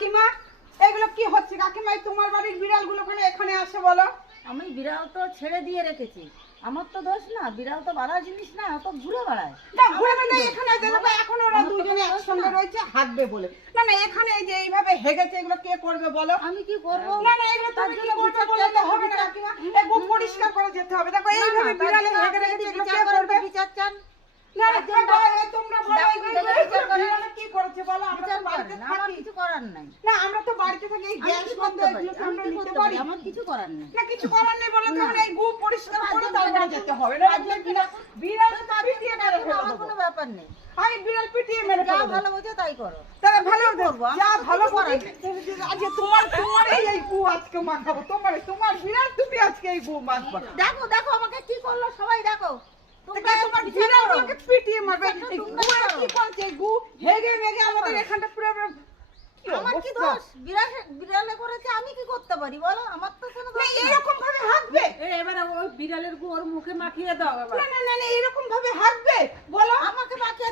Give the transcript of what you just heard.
কাকিমা এগুলো কি হচ্ছে কাকিমা? তোমার বাড়ির বিড়ালগুলো এখানে আসে বলো? আমি বিড়াল তো ছেড়ে দিয়ে রেখেছি, আমার তো দোষ না, বিড়াল তো বাড়ার জিনিস না, ও তো ঘুরে বেড়ায়। না ঘুরে বেড়ায় এখানে দেখো এখন ওরা দুজনে একসঙ্গে রয়েছে হাঁটবে বলে। না না এখানে এই যে এইভাবে হেগেছে এগুলো কে করবে বলো? আমি কি করবো? না না এগুলো তুমি কি করবে বলে তো হবে না কাকিমা। এগুলো পরিষ্কার করে যেতে হবে। দেখো এইভাবে বিড়ালে হেগে রেখেছে এগুলো কে করবে? বিচার চান? না তোমরা বলো বিড়ালে কি করেছে বলো? আমরা তো বাড়িতে আমার থাকি। কিছু করার নাই। না আমরা তো বাড়িতে থাকি এই গ্যাস বন্ধ এগুলো তো আমরা নিতে পারি। আমার কিছু করার নেই। না কিছু করার নেই বলে তখন এই গু পরিষ্কার করে তারপরে যেতে হবে। না বিড়াল তো পিটিয়ে মেরে ফেলবো। আমার কোনো ব্যাপার নেই, আমি বিড়াল পিটিয়ে মেরে যা ফেলবো। ভালো বোঝো তাই করো। তাহলে ভালো করবো, আমার যা তো ভালো কিছু করার করে আজকে তোমার এই গু আজকে মাখাবো। তোমার বিড়াল তুমি আজকে এই গু মাখবা। দেখো দেখো আমাকে কি করলো সবাই দেখো। তোমরা তোমার বিড়ালকে পিটিয়ে মারবে। এই গু কি করছে? এই গু হেগে মেগে আমাদের এখানটা পুরো আমার কি দোষ? বিড়ালে করেছে, আমি কি করতে পারি বলো? আমার তো কোনো দোষ নেই। এরকম ভাবে হাঁটবে? এবারে ওই বিড়ালের গু ওর মুখে মাখিয়ে দাও এবার। না এরকম ভাবে হাঁটবে বলো? আমাকে বাকি